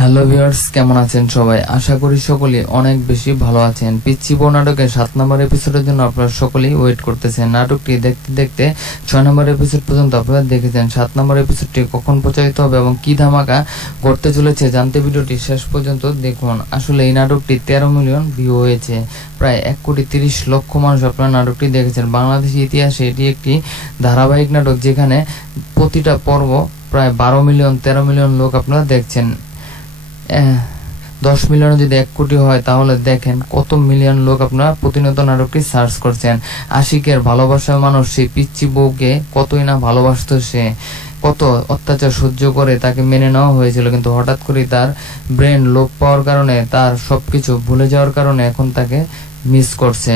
Hello viewers, কেমন আছেন সবাই? আশা করি সকলেই অনেক বেশি ভালো আছেন। পিচ্চি বউ নাটকের 7 নম্বর এপিসোডের জন্য আপনারা সকলেই ওয়েট করতেছেন। নাটকটি দেখতে দেখতে 6 নম্বর এপিসোড পর্যন্ত আপনারা দেখেছেন। 7 নম্বর এপিসোডটি কখন প্রচারিত হবে এবং কি ধামাকা ঘটতে চলেছে জানতে ভিডিওটি শেষ পর্যন্ত দেখুন। আসলে এই নাটকটি 13 মিলিয়ন ভিউ হয়েছে, প্রায় 1,30,00,000 মানুষ আপনারা নাটকটি দেখেছেন। বাংলাদেশের ইতিহাসে এটি একটি ধারাবাহিক নাটক যেখানে প্রতিটা পর্ব প্রায় 12 মিলিয়ন 13 মিলিয়ন লোক আপনারা দেখছেন। 10 মিলিয়ন যদি 1 কোটি হয় তাহলে দেখেন কত মিলিয়ন লোক আপনারা প্রতিনিয়ত নাটকটি সার্চ করছেন। আশিকের ভালোবাসার মানুষ সেই পিচ্চি বউকে কতই না ভালোবাসতো, সে কত অত্যাচার সহ্য করে তাকে মেনে নেওয়া হয়েছিল, কিন্তু হঠাৎ করে তার ব্রেন লোপ পাওয়ার কারণে, তার সবকিছু ভুলে যাওয়ার কারণে এখন তাকে মিস করছে।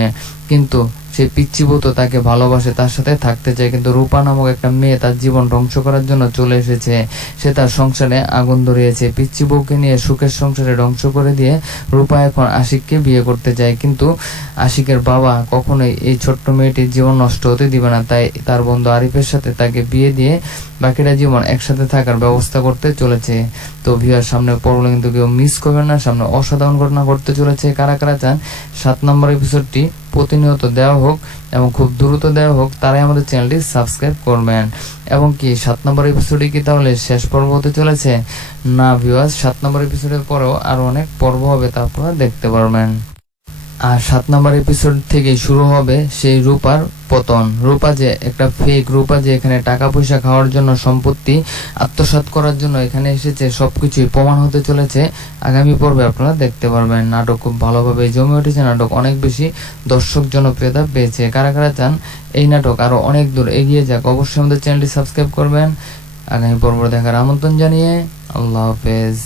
কিন্তু সে পিচ্চি বউ তো তাকে ভালোবাসে, তার সাথে থাকতে চায়, কিন্তু রূপা নামক একটা মেয়ে তার জীবন ধ্বংস করার জন্য চলে এসেছে। সে তার সংসারে আগুন ধরিয়েছে। পিচ্চি বউকে নিয়ে সুখের সংসারে ধ্বংস করে দিয়ে রূপা এখন আশিককে বিয়ে করতে চায়, কিন্তু আশিকের বাবা কখনোই এই ছোট্ট মেয়েটির জীবন নষ্ট হতে দিবে না। তাই তার বন্ধু আরিফের সাথে তাকে বিয়ে দিয়ে বাকিটা জীবন একসাথে থাকার ব্যবস্থা করতে চলেছে। তো ভিউয়ার সামনে পড়লে কিন্তু কেউ মিস করবেন না, সামনে অসাধারণ ঘটনা ঘটতে চলেছে। কারা কারা চান 7 নম্বর এপিসোডটি প্রতিনিয়ত দেওয়া হোক এবং খুব দ্রুত দেওয়া হোক, তারাই আমাদের চ্যানেলটি সাবস্ক্রাইব করবেন। এবং কি 7 নম্বর এপিসোডে কি তাহলে শেষ পর্ব হতে চলেছে? না ভিউয়ার্স, 7 নম্বর এপিসোডের পরেও আরো অনেক পর্ব হবে, তা আপনারা দেখতে পারবেন। আর 7 নম্বর এপিসোড থেকে শুরু হবে সেই রূপার পতন। রূপা যে একটা ফেক, রূপা যে এখানে টাকা পয়সা খাওয়ার জন্য, সম্পত্তি আত্মসাৎ করার জন্য এখানে এসেছে, সবকিছুই প্রমাণ হতে চলেছে আগামী পর্বে আপনারা দেখতে পারবেন। নাটক খুব ভালোভাবে জমে উঠেছে, নাটক অনেক বেশি দর্শক জনপ্রিয়তা পেয়েছে। কারা কারা চান এই নাটক আরো অনেক দূর এগিয়ে যাক, অবশ্যই আমাদের চ্যানেলটি সাবস্ক্রাইব করবেন। আগামী পর্ব দেখার আমন্ত্রণ জানিয়ে আল্লাহ হাফেজ।